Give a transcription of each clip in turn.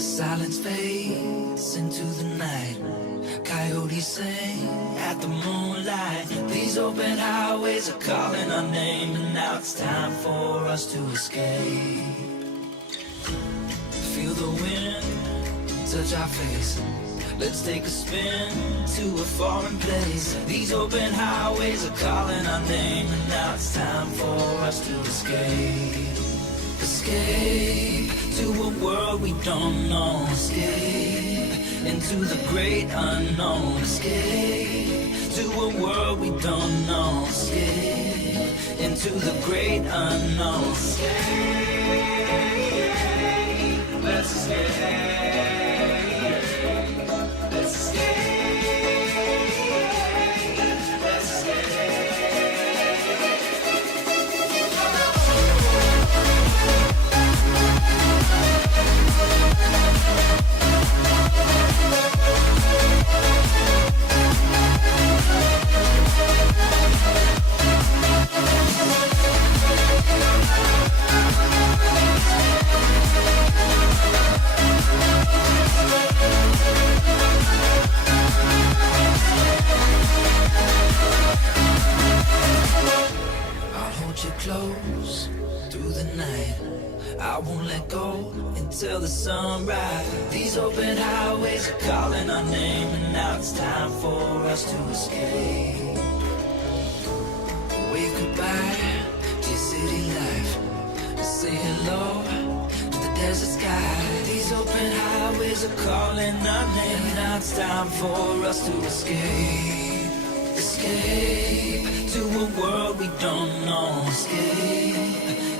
The silence fades into the night. Coyotes sing at the moonlight. These open highways are calling our name, and now it's time for us to escape. Feel the wind touch our face. Let's take a spin to a foreign place. These open highways are calling our name, and now it's time for us to escape. Escape to a world we don't know. Escape into the great unknown. Escape to a world we don't know. Escape into the great unknown. Escape, let's escape. Let's escape. Let's escape. Close through the night. I won't let go until the sunrise. These open highways are calling our name, and now it's time for us to escape. Wave goodbye to your city life. Say hello to the desert sky. These open highways are calling our name, and now it's time for us to escape. Escape to a world we don't know. Escape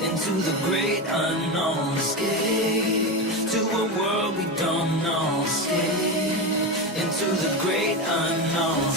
into the great unknown. Escape to a world we don't know. Escape into the great unknown.